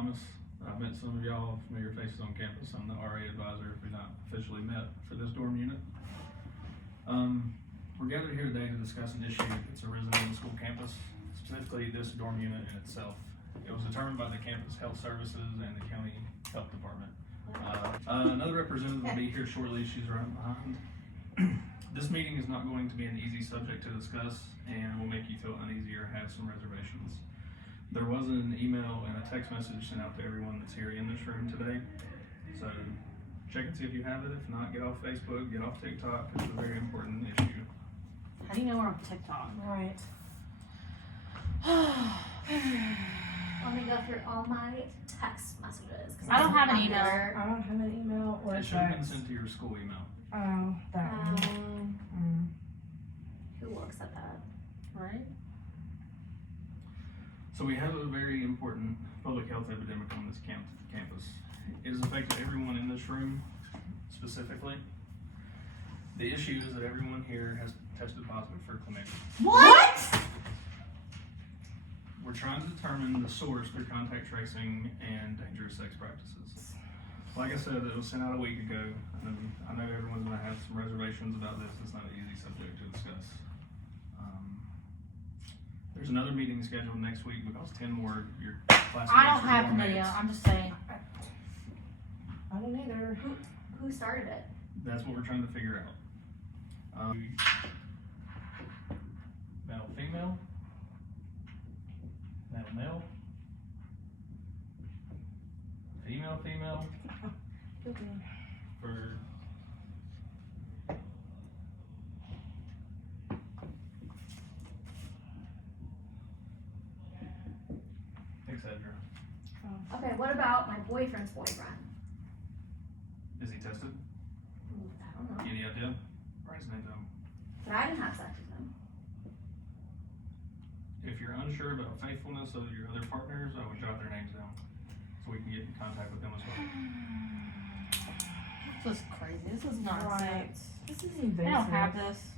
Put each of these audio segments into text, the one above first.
Thomas. I've met some of y'all, familiar faces on campus. I'm the RA advisor if we've not officially met for this dorm unit. We're gathered here today to discuss an issue that's arisen on the school campus, specifically this dorm unit in itself. It was determined by the campus health services and the county health department. Another representative will be here shortly. She's right behind. This meeting is not going to be an easy subject to discuss and will make you feel uneasy or have some reservations. There was an email and a text message sent out to everyone that's here in this room today. So check and see if you have it. If not, get off Facebook, get off TikTok. It's a very important issue. How do you know we're on TikTok? Right. Let me go through all my text messages. 'Cause I don't have an I'm email. there. I don't have an email or a It should have been text. sent to your school email. Oh, that one. Who looks at that? Right? So we have a very important public health epidemic on this campus. It has affected everyone in this room specifically. The issue is that everyone here has tested positive for chlamydia. What? We're trying to determine the source through contact tracing and dangerous sex practices. Like I said, it was sent out a week ago, and I know everyone's gonna have some reservations about this. It's not an easy subject to discuss. There's another meeting scheduled next week because 10 more of your classmates. I don't or have dorm chlamydia. mates. I'm just saying. I don't either. Who started it? That's what we're trying to figure out. Male, female, male, female, for etc. Okay, what about my boyfriend's boyfriend? Is he tested? I don't know. Any idea? Write his name down. But I didn't have sex with him. If you're unsure about faithfulness of your other partners, I would jot their names down so we can get in contact with them as well. This is crazy. This is Right. nonsense. This is I invasive. don't have this.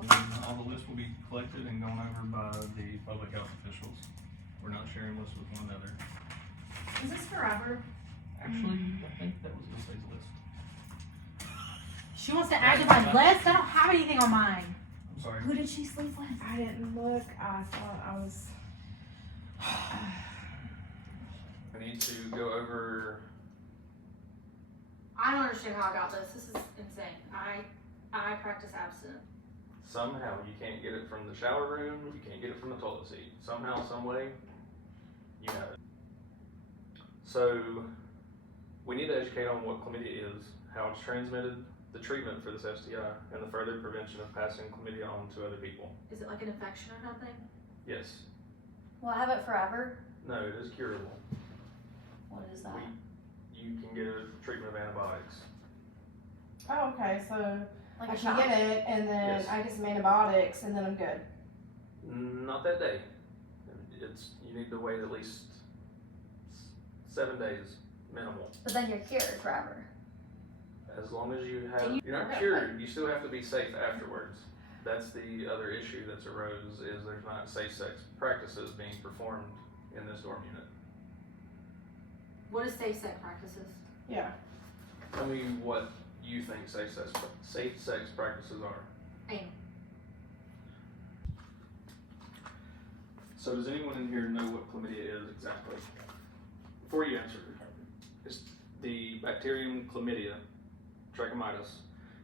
And all the lists will be collected and gone over by the public health officials. We're not sharing lists with one another. Is this forever? Actually, I think that was Lisa's list. She wants to add to my list. I don't have anything on mine. I'm sorry. Who did she sleep with? I didn't look. I thought I was. I need to go over. I don't understand how I got this. This is insane. I practice abstinence. Somehow you can't get it from the shower room, you can't get it from the toilet seat. Somehow, some way, you have it. So, we need to educate on what chlamydia is, how it's transmitted, the treatment for this STI, and the further prevention of passing chlamydia on to other people. Is it like an infection or something? Yes. Will I have it forever? No, it is curable. What is that? You can get a treatment of antibiotics. Oh, okay. So Like I a can shot? get it, and then Yes. I get some antibiotics, and then I'm good. Not that day. You need to wait at least 7 days, minimal. But then you're cured forever. As long as you So have, you're not okay. cured, you still have to be safe afterwards. That's the other issue that's arose, is there's not safe sex practices being performed in this dorm unit. What is safe sex practices? Yeah. Tell me what you think safe sex practices are. Anal. So does anyone in here know what chlamydia is exactly? Before you answer, it's the bacterium chlamydia trachomatis,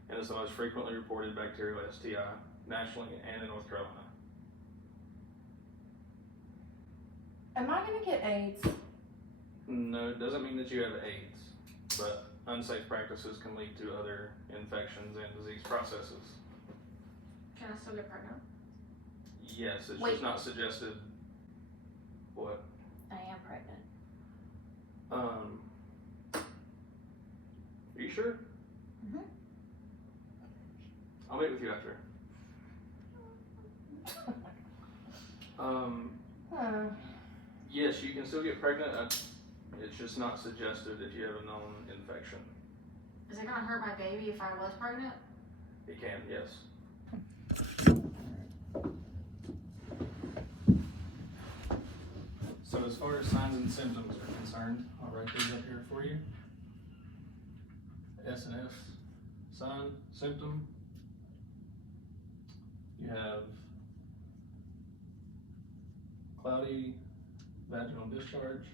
and it's the most frequently reported bacterial STI nationally and in North Carolina. Am I gonna get AIDS? No, it doesn't mean that you have AIDS, but unsafe practices can lead to other infections and disease processes. Can I still get pregnant? Yes, it's Wait. just not suggested. What? I am pregnant. Are you sure? Mhm. I'll meet with you after. Yes, you can still get pregnant. It's just not suggested if you have a known infection. Is it gonna hurt my baby if I was pregnant? It can, yes. So as far as signs and symptoms are concerned, I'll write these up here for you. S and S, sign, symptom. You have cloudy vaginal discharge,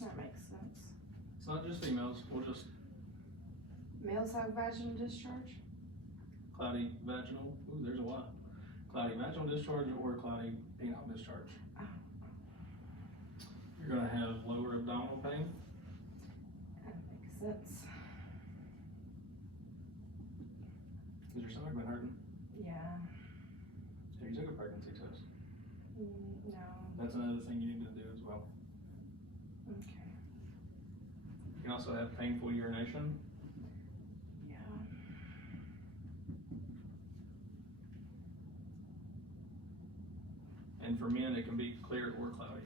That makes sense. it's not just females, we'll just Males have vaginal discharge? cloudy vaginal, ooh, there's a lot. Cloudy vaginal discharge or cloudy penile discharge. Oh. You're gonna have lower abdominal pain, That makes sense. has your stomach been hurting? Yeah. Have you took a pregnancy test? No. That's another thing you need to do as well. Okay. You can also have painful urination. Yeah. And for men, it can be clear or cloudy.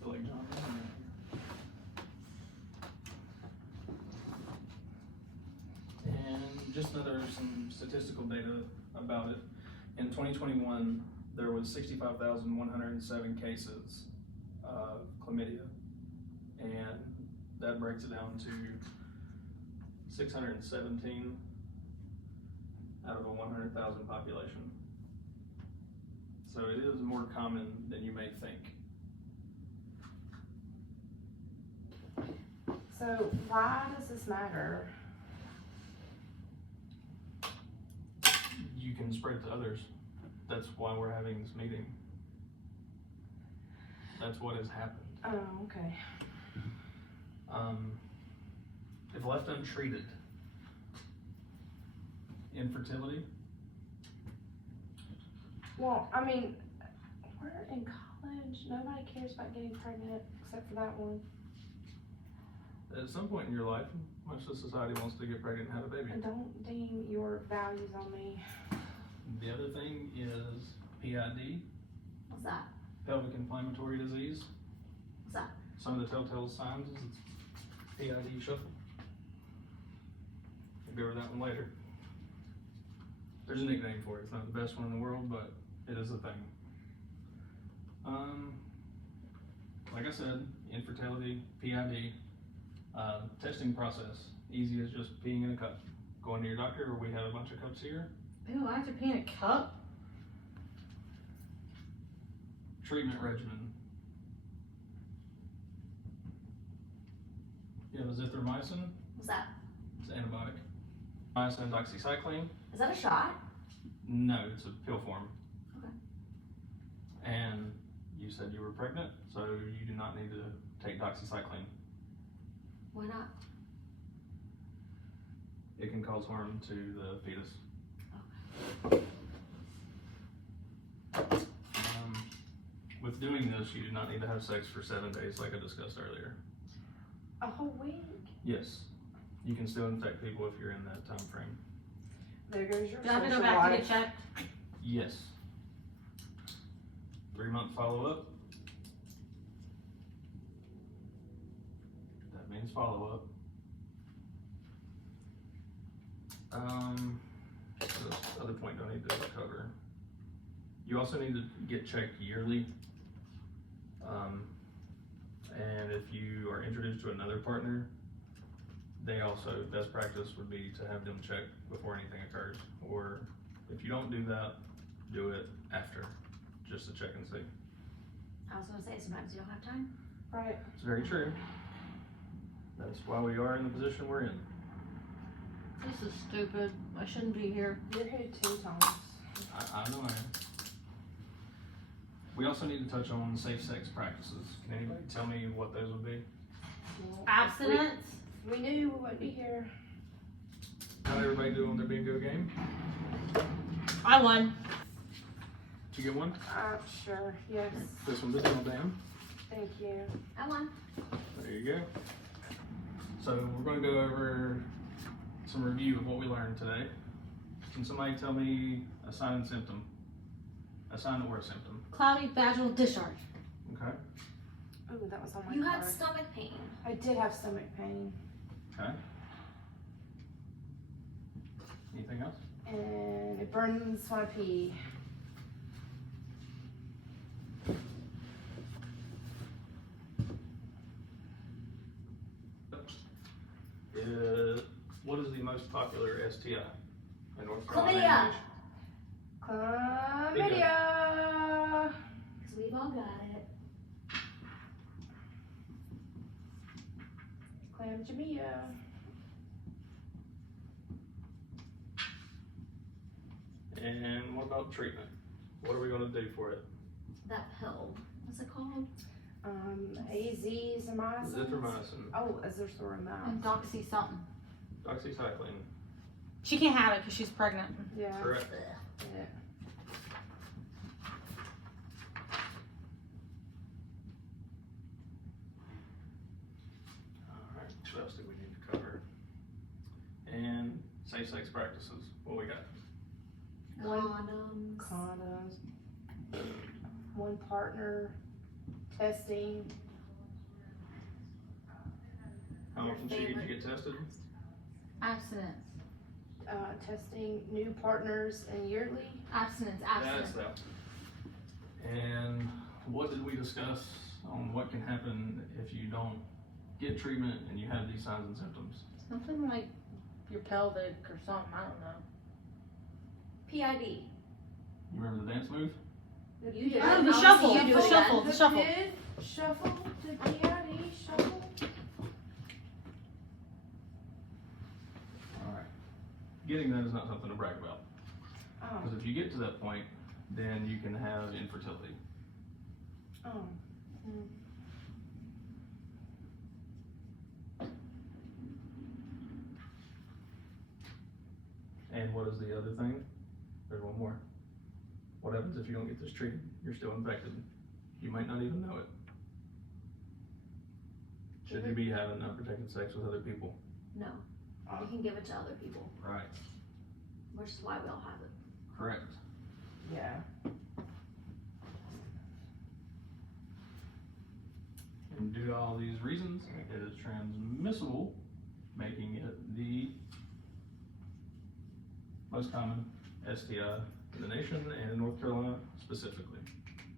Feel like John. And just some statistical data about it. In 2021, there was 65,107 cases of chlamydia, and that breaks it down to 617 out of a 100,000 population. So it is more common than you may think. So why does this matter? You can spread it to others. That's why we're having this meeting. That's what has happened. Oh, okay. If left untreated, infertility, Well, I mean, we're in college. Nobody cares about getting pregnant except for that one. at some point in your life, most of society wants to get pregnant and have a baby. And don't deem your values on me. The other thing is PID, What's that? pelvic inflammatory disease. What's that? Some of the telltale signs is PID shuffle. We'll go over that one later. There's a nickname for it. It's not the best one in the world, but it is a thing. Like I said, infertility, PID, testing process. Easy as just peeing in a cup. Going to your doctor, or we have a bunch of cups here. Ew, I have to pee in a cup? Treatment regimen. You have azithromycin, What's that? it's an antibiotic. Myosin and doxycycline. Is that a shot? No, it's a pill form. Okay. And you said you were pregnant, so you do not need to take doxycycline. Why not? It can cause harm to the fetus. With doing this, you do not need to have sex for 7 days, like I discussed earlier. A whole week? Yes, you can still infect people if you're in that time frame. There goes your Do I have to go social back to life. get checked? Yes. 3-month follow-up. That means follow-up. This other point I need to cover. You also need to get checked yearly. And if you are introduced to another partner, they also, best practice would be to have them checked before anything occurs. Or if you don't do that, do it after, just to check and see. I was gonna say, sometimes you don't have time. Right. It's very true. That's why we are in the position we're in. This is stupid. I shouldn't be here. You're here 2 times. I know I am. We also need to touch on safe sex practices. Can anybody tell me what those would be? Well, Abstinence? We knew we wouldn't be here. How'd everybody do on their bingo game? I won. Did you get one? Sure, yes. This one's a Dino Dam. Thank you. I won. There you go. So we're going to go over some review of what we learned today. Can somebody tell me a sign and symptom? A sign or a symptom? Cloudy vaginal discharge. Okay. Ooh, that was on my You card. had stomach pain. I did have stomach pain. Okay. Anything else? And it burns when I pee. What is the most popular STI in North Chlamydia. Carolina? Chlamydia. Because we've all got it. Chlamydia. And what about treatment? What are we gonna do for it? That pill. What's it called? Azithromycin. Azithromycin, Oh, azithromycin. And Doxy something. doxycycline, She can't have it because she's pregnant. Yeah. correct? Yeah. Alright, what else do we need to cover? And safe sex practices, what we got? One- Condoms. Condoms. One partner. Testing. How often should you get tested? Abstinence. Testing new partners and yearly. Abstinence. That's Abstinence. that. And what did we discuss on what can happen if you don't get treatment and you have these signs and symptoms? Something like your pelvic or something. I don't know. PID. You remember the dance move? You did. Oh, the I'll shuffle, see you do the it shuffle. again. Shuffle. Did shuffle. Did PID shuffle? Alright. Getting that is not something to brag about. Oh. Because if you get to that point, then you can have infertility. Oh. Mm. And what is the other thing? There's one more. What happens if you don't get this treated? You're still infected. You might not even know it. Should you be having unprotected sex with other people? No. You can give it to other people, Right. which is why we all have it. Correct. Yeah. And due to all these reasons, it is transmissible, making it the most common STI in the nation and in North Carolina specifically.